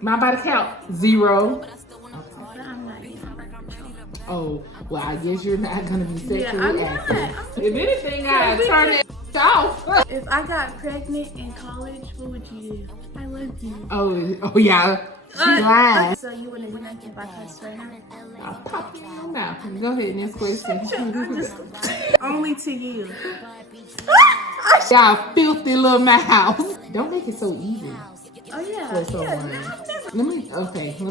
My body count 0. But I'm not eating birth control. Oh, well, I guess you're not gonna be Yeah, sexually I'm active. not. If anything, I turn it off. If I got pregnant in college, what would you do? I love you. Oh yeah. She lied. So you wouldn't do nothing about us right now? I'll pop you in your mouth. Go ahead, next question. Only to you. Y'all filthy little mouth. Don't make it so easy Oh yeah. for someone. Let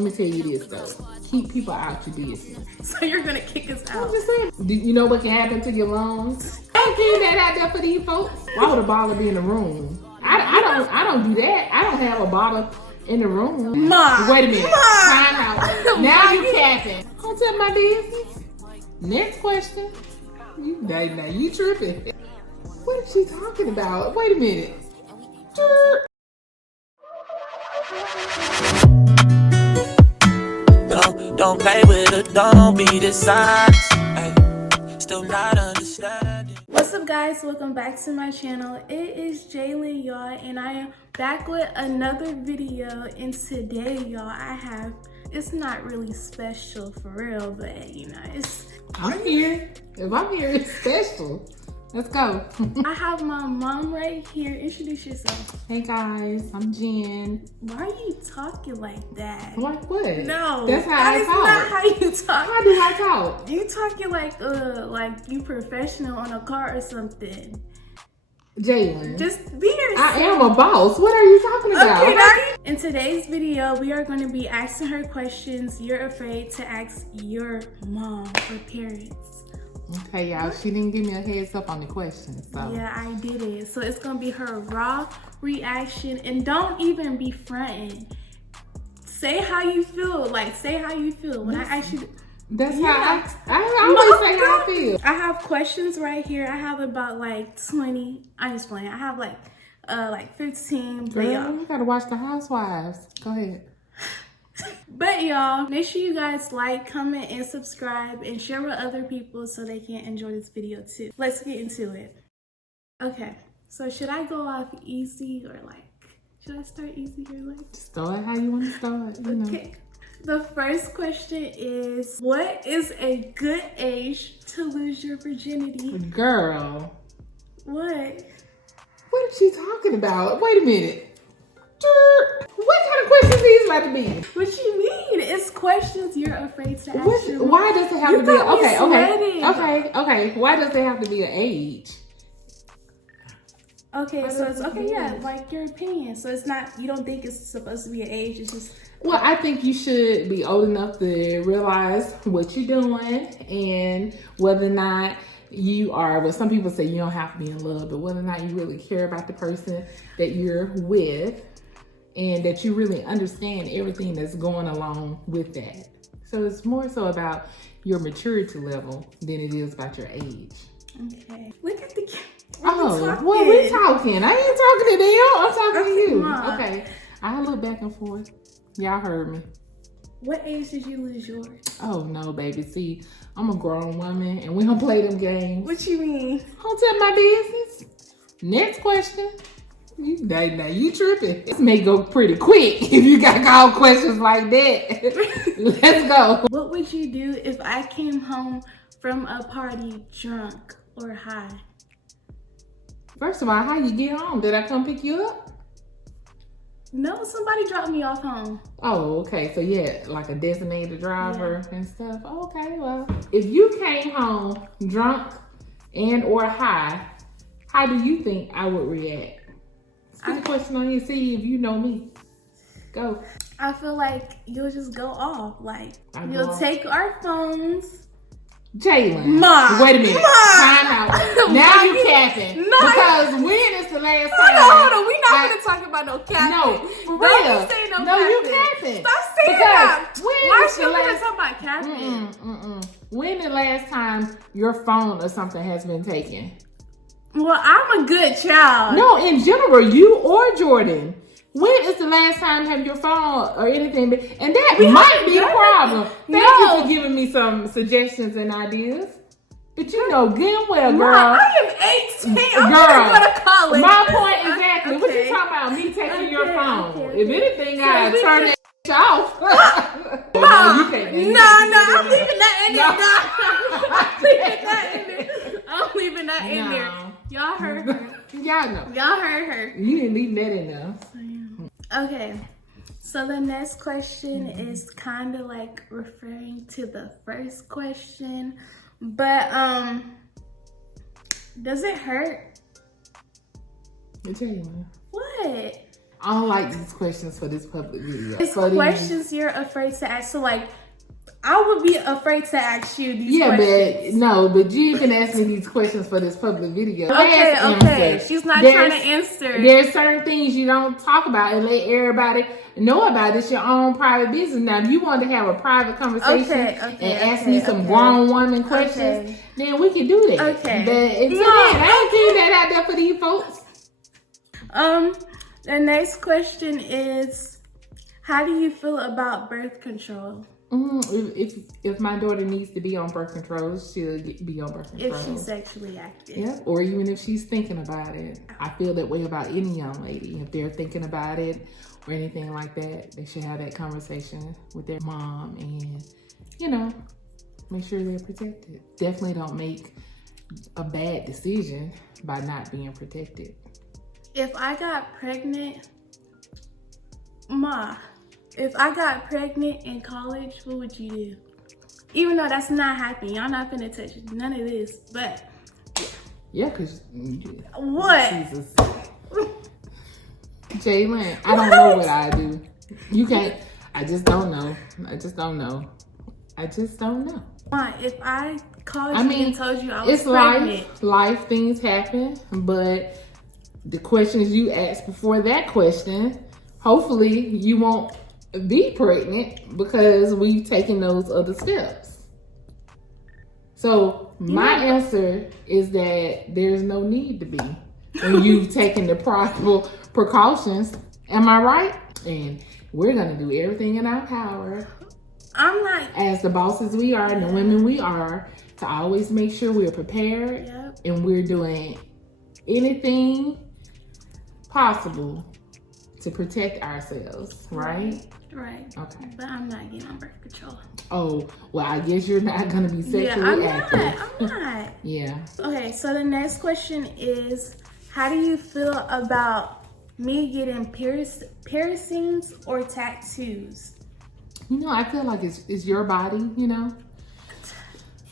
me tell you this though. Keep people out your business. So you're gonna kick us I'm out? just saying. Do you know what can happen to your lungs? Don't keep that out there for these folks. Why would a bottle be in the room? I don't do that. I don't have a bottle in the room. Ma. Wait a minute. Ma. Time out. Now you capping. Don't tell my business. Next question. Now you tripping. What is she talking about? Wait a minute. Don't play with it, don't be dishonest. Still not understanding. What's up guys, welcome back to my channel. It is Jalen, y'all, and I am back with another video. And today, y'all, it's not really special for real, but you know, I'm here. If I'm here, it's special. Let's go. I have my mom right here. Introduce yourself. Hey guys, I'm Jen. Why are you talking like that? What? No, That's how that I is talk. not how you talk. How do I talk? You talking like you professional on a car or something. Jalen. Just be yourself. I am a boss. What are you talking about? Okay, now in today's video, we are going to be asking her questions you're afraid to ask your mom or parents. Okay, y'all. She didn't give me a heads up on the question, so. Yeah, I did it. So it's going to be her raw reaction, and don't even be fronting. Say how you feel. Like, say how you feel. When I ask you... That's Yeah. how I always say how I feel. I have questions right here. I have about like 20. I'm just playing. I have like 15. But Girl, y'all, you gotta watch the Housewives. Go ahead. but y'all, make sure you guys like, comment, and subscribe, and share with other people so they can enjoy this video too. Let's get into it. Okay, so should I go off easy or like, should I start easy or like? Start how you want to start. You know. Okay. The first question is, what is a good age to lose your virginity? Girl, What? what is she talking about? Wait a minute. What kind of questions these about to be? What you mean? It's questions you're afraid to ask your mom. Why does it have You to be got me sweating. okay. Why does it have to be an age? Okay, so it's okay, yeah, like your opinion. So it's not, you don't think it's supposed to be an age, it's just... Well, I think you should be old enough to realize what you're doing and whether or not you are, well, some people say you don't have to be in love, but whether or not you really care about the person that you're with and that you really understand everything that's going along with that. So it's more so about your maturity level than it is about your age. Okay. Look at the camera. Oh, well, we're talking. I ain't talking to them. I'm talking to you. Mom. Okay. I look back and forth. Y'all heard me. What age did you lose yours? Oh, no, baby. See, I'm a grown woman, and we don't play them games. What you mean? Don't tell my business. Next question. Now you tripping. This may go pretty quick if you got all questions like that. Let's go. What would you do if I came home from a party drunk or high? First of all, how you get home? Did I come pick you up? No, somebody dropped me off home. Oh, okay. So yeah, like a designated driver and stuff. Okay, well, if you came home drunk and or high, how do you think I would react? Put the question on here, see if you know me. Go. I feel like you'll just go off. Like, you'll off. take our phones. Jalen. Ma. Wait a minute. Ma. Time out. Now you capping. No. Because when is the last time? Hold on. We're not going to talk about no capping. No. For real. real. You say no capping. You capping. Stop saying Because that. when Why is the should we last... talk about capping? When the last time your phone or something has been taken? Well, I'm a good child. No, in general, you or Jordan. When is the last time have your phone or anything been? And that might be a problem. Thank you for giving me some suggestions and ideas. But you know good and well, girl. I am 18. I'm gonna go to college. My point exactly. What Okay. you talking about? Me taking your phone. Okay. If anything, So I we turn can- it off. Mom, you can't. no, I'm leaving that in there. No, I'm leaving that in there. I'm leaving that in there. Y'all heard her. Y'all know. Y'all heard her. You didn't leave that in there. Okay, so the next question is kind of like referring to the first question, but does it hurt? I'll tell you, man. What? I don't like these questions for this public video. It's So questions you're afraid to ask. So like, I would be afraid to ask you these Yeah, questions. but you can ask me these questions for this public video. Okay, Ask okay. answer. She's not trying to answer. There's certain things you don't talk about and let everybody know about. It's your own private business. Now, if you want to have a private conversation and ask me some grown woman questions, then we can do that. Okay. But until then, I ain't keep that out there for these folks. The next question is, how do you feel about birth control? If my daughter needs to be on birth control, she'll be on birth control. If she's sexually active. Yeah, or even if she's thinking about it. I feel that way about any young lady. If they're thinking about it or anything like that, they should have that conversation with their mom and, make sure they're protected. Definitely don't make a bad decision by not being protected. If I got pregnant, if I got pregnant in college, what would you do? Even though that's not happening, y'all not finna touch none of this, but. Yeah, because. What? Jesus. Jalen, I don't know what I do. You can't. I just don't know. If I called you and told you I was it's pregnant. life things happen, but the questions you asked before that question, hopefully you won't be pregnant because we've taken those other steps. So my answer is that there's no need to be when you've taken the proper precautions. Am I right? And we're gonna do everything in our power. I'm not. As the bosses we are and the women we are, to always make sure we're prepared and we're doing anything possible to protect ourselves, right? Right. Okay. But I'm not getting on birth control. Oh, well, I guess you're not going to be sexually active. I'm not. Yeah. Okay, so the next question is, how do you feel about me getting piercings or tattoos? I feel like it's your body,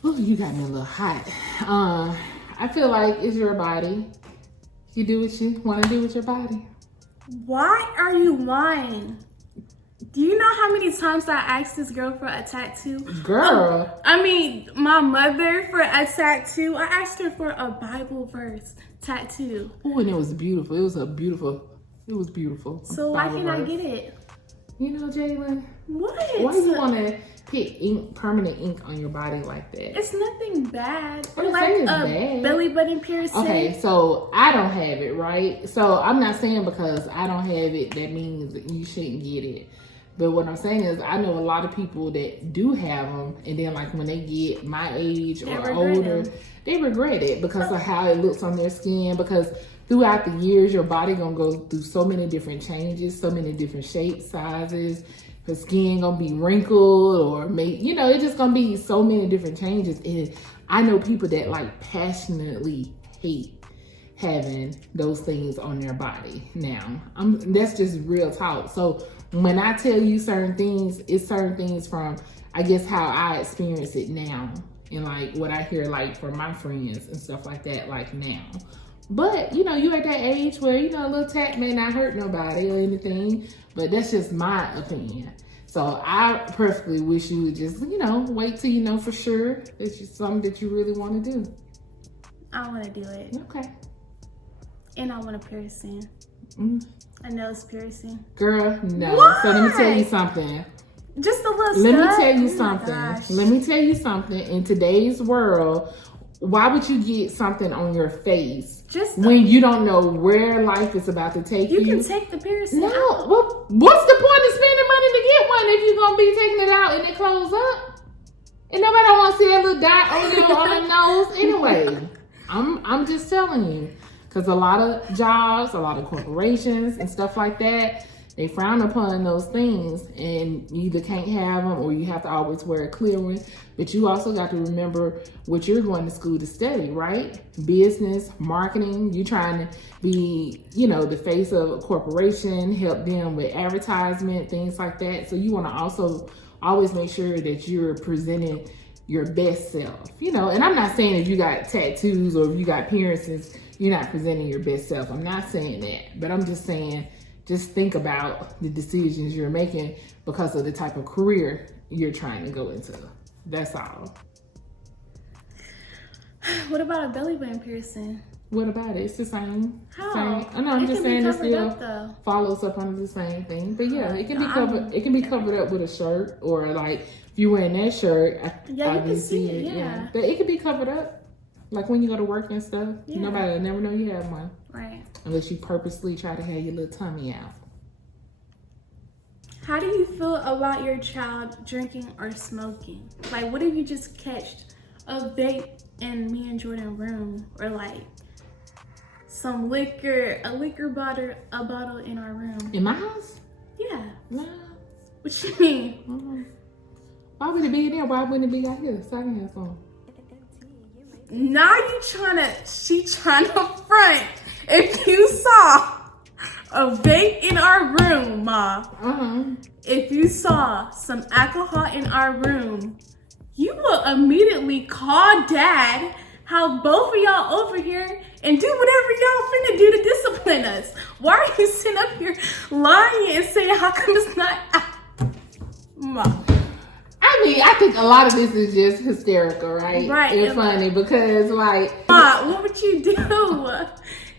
Ooh, you got me a little hot. I feel like it's your body. You do what you want to do with your body. Why are you lying? Do you know how many times I asked this girl for a tattoo? Girl. My mother for a tattoo. I asked her for a Bible verse tattoo. Oh, and it was beautiful. It was beautiful. So why can't I get it? Jalen. What? Why do you want to put permanent ink on your body like that? It's nothing bad. Or like bad. Belly button piercing. Okay, so I don't have it, right? So I'm not saying because I don't have it, that means that you shouldn't get it. But what I'm saying is I know a lot of people that do have them, and then like when they get my age or older, they regret it because of how it looks on their skin. Because throughout the years, your body gonna go through so many different changes, so many different shapes, sizes. Her skin gonna be wrinkled or it's just gonna be so many different changes. And I know people that like passionately hate having those things on their body. Now, that's just real talk. So when I tell you certain things, it's certain things from, I guess, how I experience it now. And like what I hear like from my friends and stuff like that, like now. But, you at that age where, a little tat may not hurt nobody or anything. But that's just my opinion. So I perfectly wish you would just, wait till you know for sure that it's something that you really want to do. I want to do it. Okay. And I want a piercing. A nose piercing. Girl, no. Why? So let me tell you something. Just a little Let stuff. me tell you something. In today's world, why would you get something on your face when you don't know where life is about to take you? You can take the piercing out. Well, what's the point of spending money to get one if you're gonna be taking it out and it close up? And nobody want to see that little dot on your nose anyway. I'm just telling you, because a lot of jobs, a lot of corporations and stuff like that, they frown upon those things, and you either can't have them or you have to always wear a clear one. But you also got to remember what you're going to school to study, right? Business, marketing, you're trying to be, the face of a corporation, help them with advertisement, things like that. So you want to also always make sure that you're presenting your best self, and I'm not saying if you got tattoos or if you got piercings, you're not presenting your best self. I'm not saying that, but I'm just saying, just think about the decisions you're making because of the type of career you're trying to go into. That's all. What about a belly button piercing? What about it? It's the same. How? Same. I know. I'm just saying it still though. follows up under the same thing. But yeah, it can be covered. It can be covered up with a shirt, or like if you're wearing that shirt, yeah, you can see it. Yeah. But it can be covered up, like when you go to work and stuff. Yeah. Nobody will never know you have one. Right. Unless you purposely try to have your little tummy out. How do you feel about your child drinking or smoking? Like, what if you just catched a vape in me and Jordan room, or like some liquor, a bottle in our room? In my house? Yeah. No. What you mean? Mm-hmm. Why would it be in there? Why wouldn't it be out here? So I can have some. Now she trying to front. If you saw a vape in our room, Ma, if you saw some alcohol in our room, you will immediately call Dad, have both of y'all over here, and do whatever y'all finna do to discipline us. Why are you sitting up here lying and saying, how come it's not out? Ma. I mean, I think a lot of this is just hysterical, right? Right. It's funny because, like... Ma, what would you do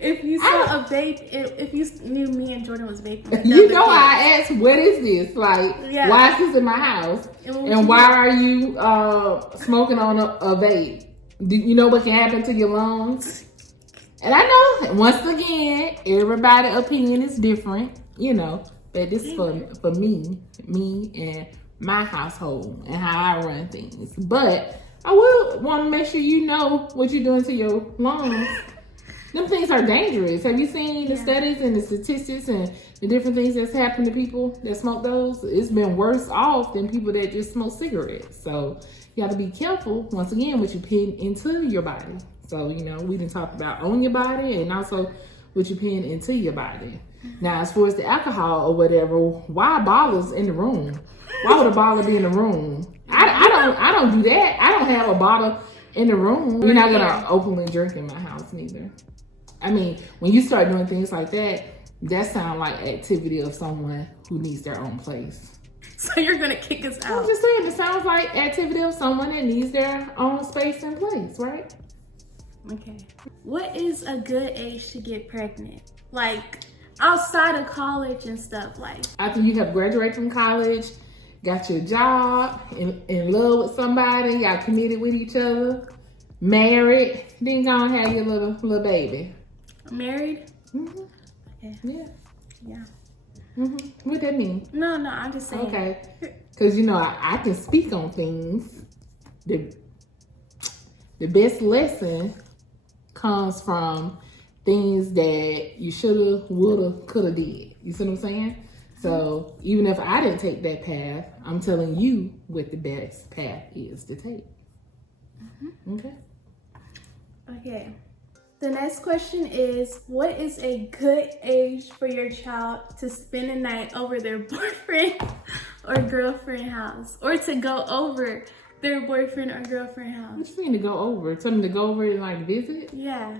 if you saw a vape, if you knew me and Jordan was vaping? I asked, what is this? Like, why is this in my house? And why are you smoking on a vape? Do you know what can happen to your lungs? And I know, once again, everybody's opinion is different, but this is for me and my household and how I run things. But I will want to make sure you know what you're doing to your lungs. Them things are dangerous. Have you seen the studies and the statistics and the different things that's happened to people that smoke those? It's been worse off than people that just smoke cigarettes. So you have to be careful, once again, what you put into your body. So, we didn't talk about on your body and also what you put into your body. Now, as far as the alcohol or whatever, why bottles in the room? Why would a bottle be in the room? I don't do that. I don't have a bottle in the room. You're not gonna openly drink in my house neither. I mean, when you start doing things like that sounds like activity of someone who needs their own place. So you're gonna kick us out? I'm just saying, it sounds like activity of someone that needs their own space and place, right? Okay. What is a good age to get pregnant? Like outside of college and stuff, like after you have graduated from college, got your job, in love with somebody, got committed with each other, married, then go and have your little baby. Married? Mm-hmm. Okay. Yeah. Mm-hmm. What that mean? No, I'm just saying. Okay. Because, I can speak on things. The best lesson comes from things that you shoulda, woulda, coulda did. You see what I'm saying? So even if I didn't take that path, I'm telling you what the best path is to take. Okay. Okay. The next question is, what is a good age for your child to spend a night over their boyfriend or girlfriend house? Or to go over their boyfriend or girlfriend house? What you mean to go over? Tell them to go over and like visit? Yeah.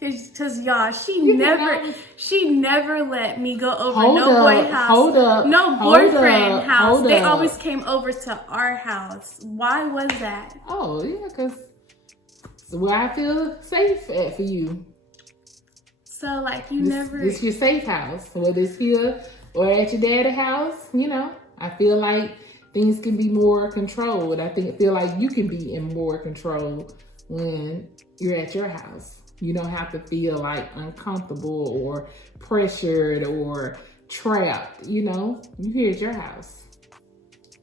Cause y'all, she never let me go over boy house. No boyfriend house. They always came over to our house. Why was that? Oh yeah, cause it's where I feel safe at for you. So like This your safe house, whether it's here or at your dad's house. I feel like things can be more controlled. I feel like you can be in more control when you're at your house. You don't have to feel like uncomfortable or pressured or trapped, You're here at your house.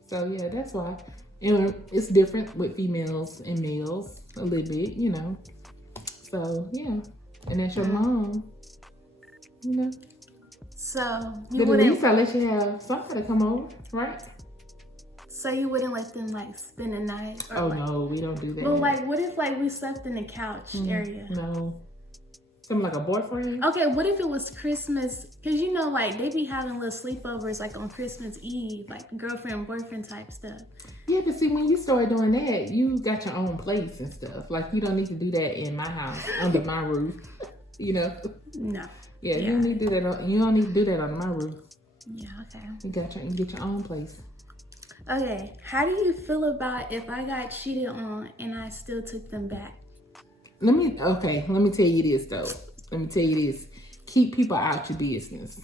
So yeah, that's why. And it's different with females and males a little bit, So yeah, and that's your mom, So you But at wouldn't. least I let you have somebody come over, right? So you wouldn't let them like spend a night? Or, Oh like, no, we don't do that. But like, what if like we slept in the couch area? No. Something like a boyfriend? Okay, what if it was Christmas? Because you know, like they be having little sleepovers like on Christmas Eve, like girlfriend boyfriend type stuff. Yeah, but see, when you start doing that, you got your own place and stuff. Like you don't need to do that in my house under my roof. You know? No. Yeah, you don't need to do that. You don't need to do that under my roof. Yeah. Okay. You get your own place. Okay. How do you feel about if I got cheated on and I still took them back? Let me tell you this though. Let me tell you this. Keep people out your business.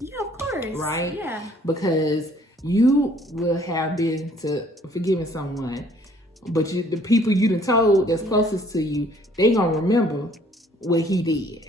Yeah, of course. Right? Yeah. Because you will have been to forgiving someone, but the people you done told that's closest to you, they gonna remember what he did.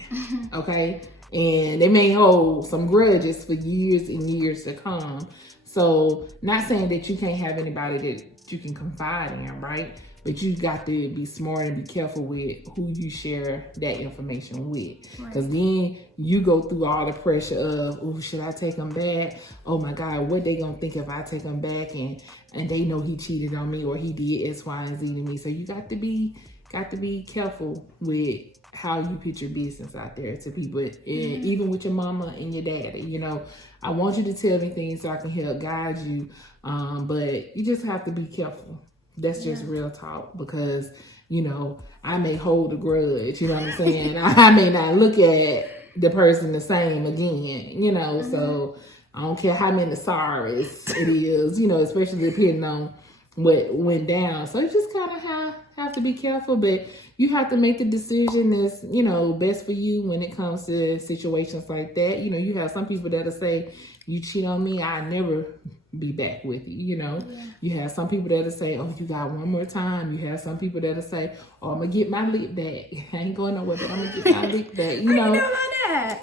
Okay? And they may hold some grudges for years and years to come. So not saying that you can't have anybody that you can confide in, right? But you got to be smart and be careful with who you share that information with. Because then you go through all the pressure of, oh, should I take him back? Oh my God, what they gonna think if I take him back and they know he cheated on me or he did X, Y, and Z to me. So you got to be careful with how you put your business out there to people, and even with your mama and your daddy. You know, I want you to tell me things so I can help guide you, but you just have to be careful. That's just real talk, because, you know, I may hold a grudge, you know what I'm saying? I may not look at the person the same again, you know, so I don't care how many sorries it is, you know, especially depending on what went down. So you just kind of have to be careful, but you have to make a decision that's, you know, best for you when it comes to situations like that. You know, you have some people that'll say, you cheat on me, I never be back with you, you know. You have some people that'll say, oh, you got one more time. You have some people that'll say, oh, I'm gonna get my lip back. I ain't going nowhere, but I'm gonna get my lip back, you know. How you know about that?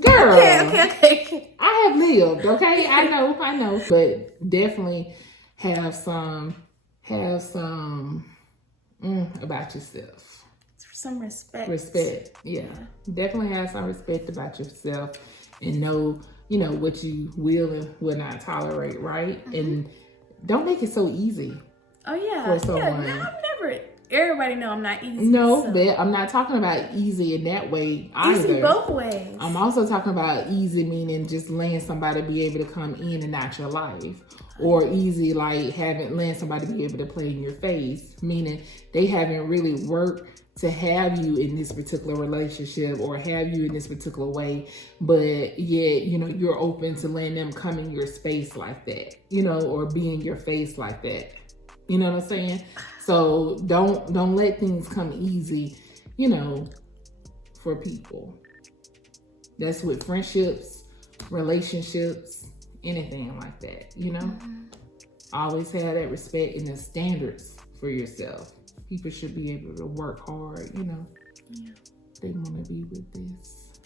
Girl, Okay. I have lived, okay? I know, but definitely have some about yourself. Some respect. Respect, yeah. Definitely have some respect about yourself and know, you know, what you will and will not tolerate, right? And don't make it so easy. Oh yeah. For someone. Yeah, no, I'm never. Everybody know I'm not easy. No, so. but I'm not talking about easy in that way either. Easy both ways. I'm also talking about easy meaning just letting somebody be able to come in and out your life. Or easy like letting somebody be able to play in your face, meaning they haven't really worked to have you in this particular relationship or have you in this particular way, but yet, you know, you're open to letting them come in your space like that, you know, or be in your face like that. You know what I'm saying? So don't let things come easy, you know, for people. That's with friendships, relationships, anything like that, you know? Always have that respect and the standards for yourself. People should be able to work hard, you know. Yeah. They want to be with this.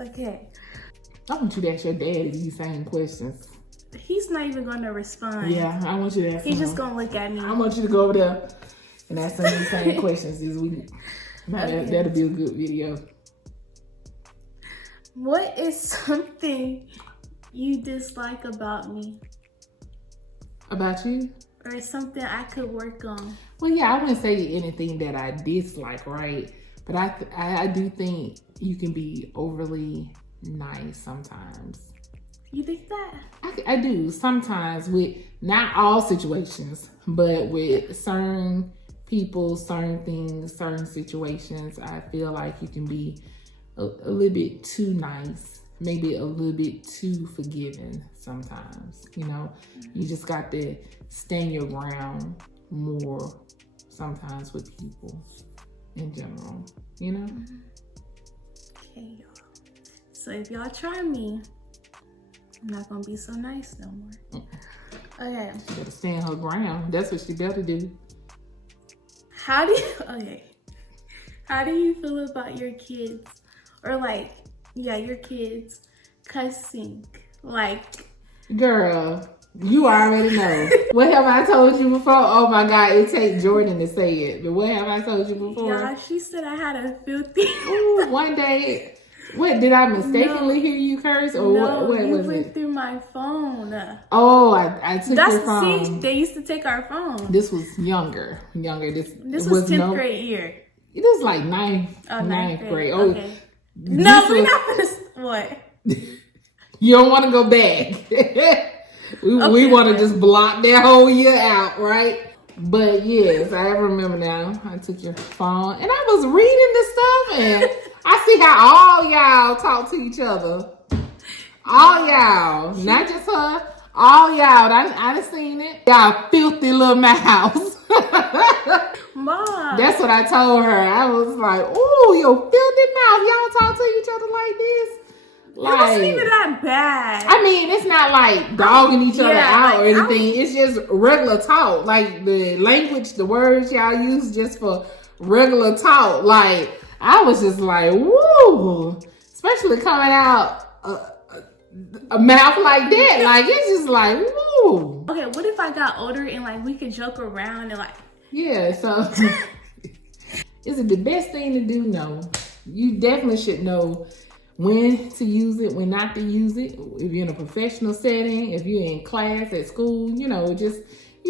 Okay. I want you to ask your daddy these same questions. He's not even going to respond. Yeah, I want you to ask him. He's just going to look at me. I want you to go over there and ask him these same questions this week. That'll be a good video. What is something you dislike about me? About you? Or something I could work on? Well, yeah, I wouldn't say anything that I dislike, right? But I do think you can be overly nice sometimes. You think that? I do sometimes, with not all situations, but with certain people, certain things, certain situations. I feel like you can be a little bit too nice, maybe a little bit too forgiving sometimes. You know, you just got to stand your ground more sometimes with people in general, you know? Okay, y'all. So if y'all try me, I'm not gonna be so nice no more. Okay. She better stand her ground. That's what she better do. How do you feel about your kids, or like, yeah, your kids cussing? Like, girl, you already know. What have I told you before? Oh my God, it takes Jordan to say it. But what have I told you before? yeah, she said I had a filthy. Ooh, one day What, did I mistakenly hear you curse? Or No, what you was went it? through my phone. Oh, I took your phone. See, they used to take our phone. This was younger. This was 10th grade year. It was like ninth grade. Oh, okay. No, we're not gonna. What? You don't want to go back. we want to just block that whole year out, right? But yes, I remember now. I took your phone and I was reading the stuff and I see how all y'all talk to each other. All y'all, not just her. All y'all. I done seen it. Y'all filthy little mouths. Mom. That's what I told her. I was like, "Ooh, your filthy mouth. Y'all talk to each other like this." It wasn't even that bad. I mean, it's not like dogging each other out or like, anything. It's just regular talk. Like the language, the words y'all use just for regular talk. Like, I was just like, woo. Especially coming out a mouth like that. Like, it's just like, woo. Okay, what if I got older and like we could joke around and like. Yeah, so is it the best thing to do? No. You definitely should know when to use it, when not to use it. If you're in a professional setting, if you're in class at school, you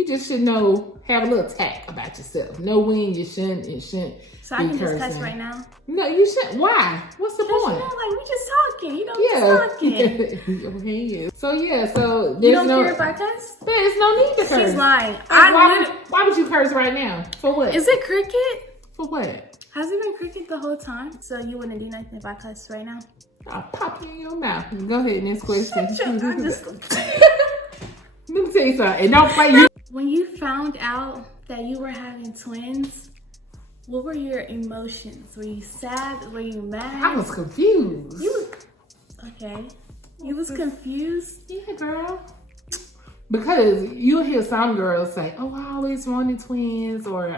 just should know, have a little tact about yourself. Know when you shouldn't and shouldn't. So I can just cuss right now? No, you shouldn't. Why? What's the point? Like we just talking, just talking. Okay. So yeah, so you don't care if I cuss? There's no need to curse. She's lying. Why would you curse right now? For what? Is it cricket? For what? Has it been cricket the whole time? So you wouldn't do nothing if I cuss right now? I'll pop you in your mouth. Go ahead, next question. I'm just... Let me tell you something. And don't play you. When you found out that you were having twins, what were your emotions? Were you sad? Were you mad? I was confused. Okay. You was confused? Yeah, girl. Because you'll hear some girls say, "Oh, I always wanted twins," or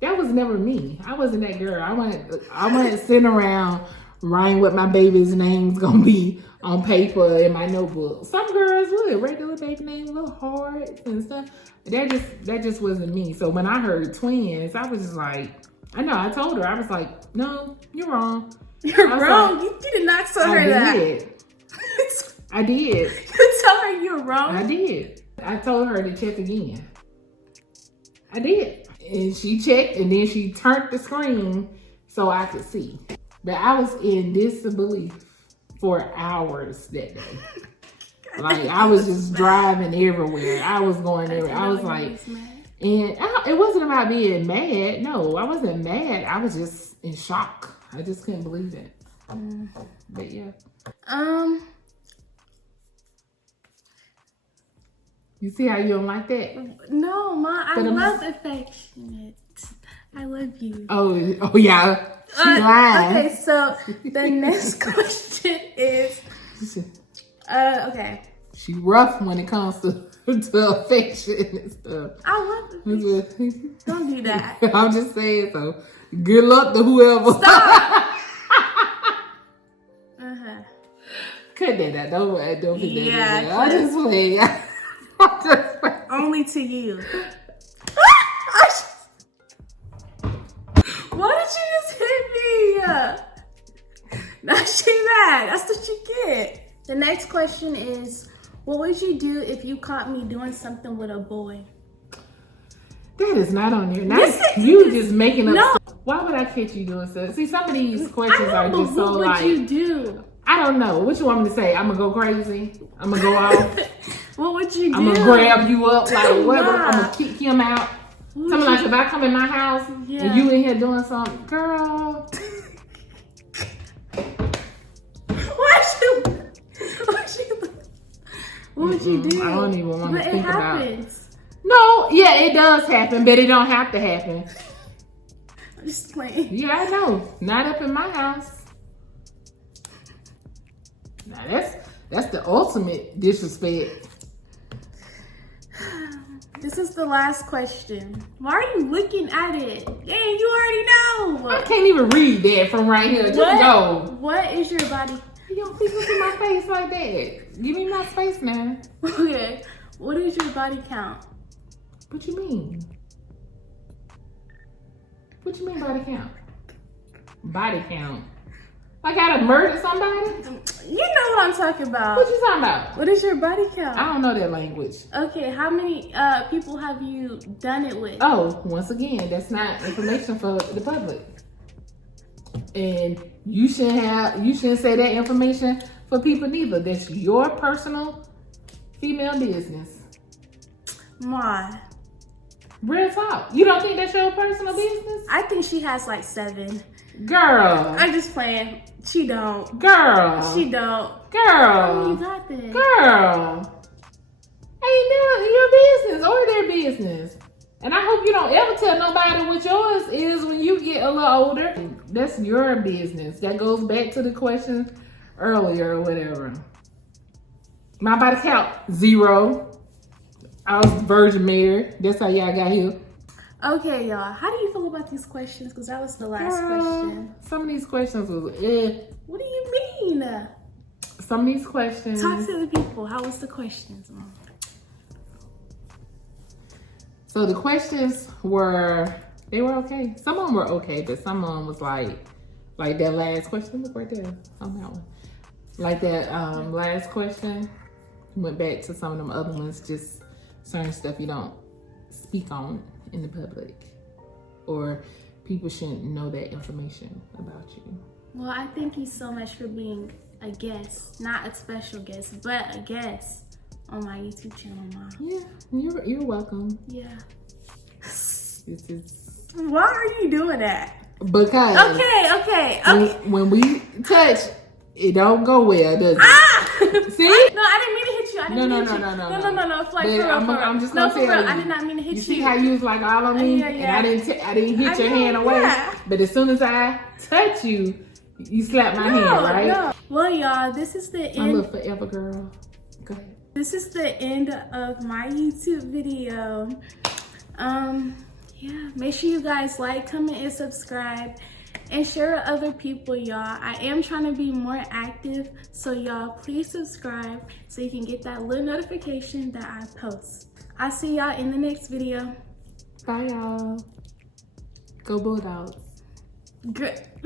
that was never me. I wasn't that girl. I wasn't sitting around writing what my baby's name's gonna be on paper in my notebook. Some girls would, regular baby names, little hearts and stuff. That just wasn't me. So when I heard twins, I was just like, I told her, I was like, "No, you're wrong. You're wrong. Like, you did not tell her that." I did. You tell her you're wrong? I did. I told her to check again. I did. And she checked and then she turned the screen so I could see. But I was in disbelief for hours that day. Like, I was just driving everywhere. I was going everywhere. I was like, and it wasn't about being mad. No, I wasn't mad. I was just in shock. I just couldn't believe it. But yeah. You see how you don't like that? No, Ma, I love affectionate. I love you. Oh yeah. She lied. Okay, so the next question is, okay. She rough when it comes to affection and stuff. I love it. Don't do that. I'm just saying, so good luck to whoever. Stop. Cut that out. Don't put that in yeah, there. I'm just playing. Only to you. Why did you just hit me? Now she mad. That's what you get. The next question is, what would you do if you caught me doing something with a boy? That is not on there. You just making up. No. Why would I catch you doing stuff? See, some of these questions are just so like. What would you do? I don't know. What you want me to say? I'm gonna go crazy. I'm gonna go off. What would you do? I'm gonna grab you up like whatever. I'm gonna kick him out. Something like if I come in my house and you in here doing something, girl. What would you do? I don't even want to think about it. No, yeah, it does happen, but it don't have to happen. I'm just playing. Yeah, I know. Not up in my house. Now that's the ultimate disrespect. This is the last question. Why are you looking at it? Dang, you already know. I can't even read that from right here. Just go. What is your body? You don't please look at my face like that. Give me my space now. Okay. What is your body count? What you mean? What you mean body count? Body count. Like I murdered somebody? You know what I'm talking about. What you talking about? What is your body count? I don't know that language. Okay, how many people have you done it with? Oh, once again, that's not information for the public. And you shouldn't say that information for people neither. That's your personal female business. Ma. Real talk. You don't think that's your personal business? I think she has like 7. Girl. I'm just playing. She don't. Girl. She don't. Girl. Oh, you got this. Girl. Ain't none your business or their business. And I hope you don't ever tell nobody what yours is when you get a little older. That's your business. That goes back to the question earlier or whatever. My body count, 0. I was virgin married. That's how y'all got here. Okay, y'all. How do you feel about these questions? Because that was the last question. Some of these questions was What do you mean? Some of these questions. Talk to the people. How was the questions, Mom? So the questions were okay. Some of them were okay, but some of them was like that last question. Look right there on that one. Like that last question went back to some of them other ones, just certain stuff you don't speak on in the public, or people shouldn't know that information about you. Well, I thank you so much for being a guest, not a special guest, but a guest on my YouTube channel, Mom. Yeah, you're welcome. Yeah. This is Why are you doing that? because Okay. when we touch, it don't go well, does it? Ah! See? No, I didn't mean to hit you. I didn't No. mean to hit you. No. It's like, for real. I'm just No, gonna for tell real. you. I did not mean to hit you. You see how you was like all on me, Yeah. and I didn't hit your know, hand away. yeah. But as soon as I touch you, you slap my hand, right? No. Well, y'all, this is the I end. look forever, girl. Go ahead. This is the end of my YouTube video. Yeah, make sure you guys like, comment, and subscribe, and share with other people, y'all. I am trying to be more active, so y'all please subscribe so you can get that little notification that I post. I'll see y'all in the next video. Bye, y'all. Go Bulldogs. Good.